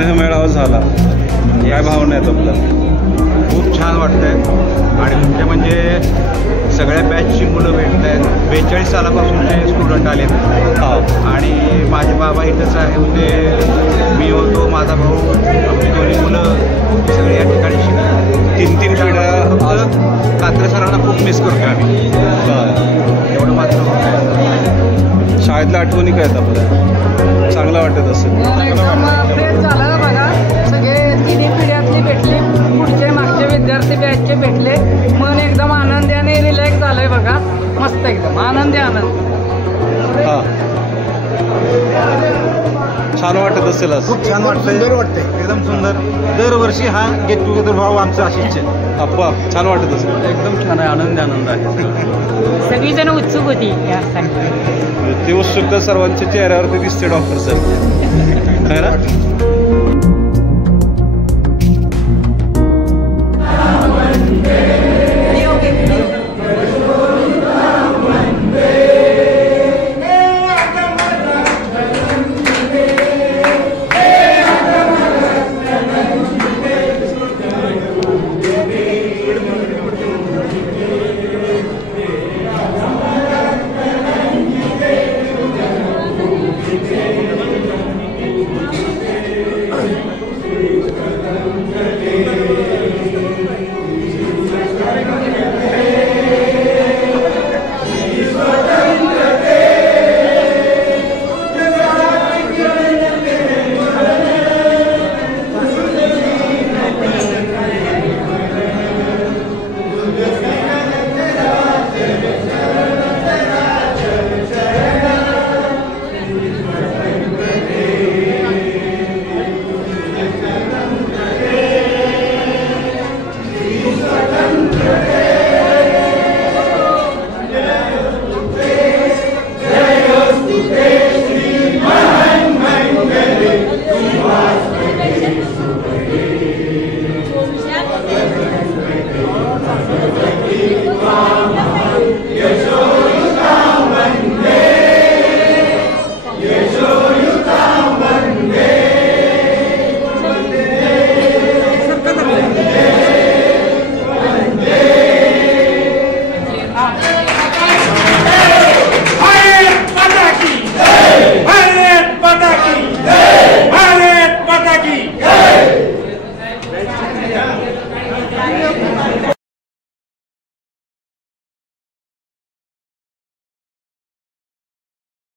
स्नेहमेळावा झाला, काय भावना आहेत आपल्याला? खूप छान वाटतंय आणि मुख्य म्हणजे सगळ्या बॅचची मुलं भेटत आहेत. 42 सालापासूनचे स्टुडंट आलेत आणि माझे बाबा इथंच आहे होते, मी होतो, माझा भाऊ, आमची दोन्ही मुलं सगळे या ठिकाणी शिकले. 3 पिढ्या. कात्रे सरांना खूप मिस करतो आम्ही, एवढं मात्र होत आहे. शाळेतल्या आठवणी काय आहेत आपल्या? चांगलं वाटत असेल? फ्रेश झालं बघा, सगळे तिन्ही पिढ्यातली भेटली, पुढचे मागचे विद्यार्थी बॅचचे भेटले, मन एकदम आनंदी आणि रिलॅक्स झालंय बघा, मस्त एकदम आनंदी आनंद. हां, छान वाटत असेल आज? खूप छान वाटतंय, सुंदर वाटतंय, एकदम सुंदर. दरवर्षी हा गेट टुगेदर व्हावं आमचं अशी इच्छा आहे. अप्पा छान वाटत असेल? एकदम छान आहे, आनंद आहे. सगळीजण उत्सुक होती यासाठी. ते उत्सुकता सर्वांच्या चेहऱ्यावरती दिसते डॉक्टर सर, है ना?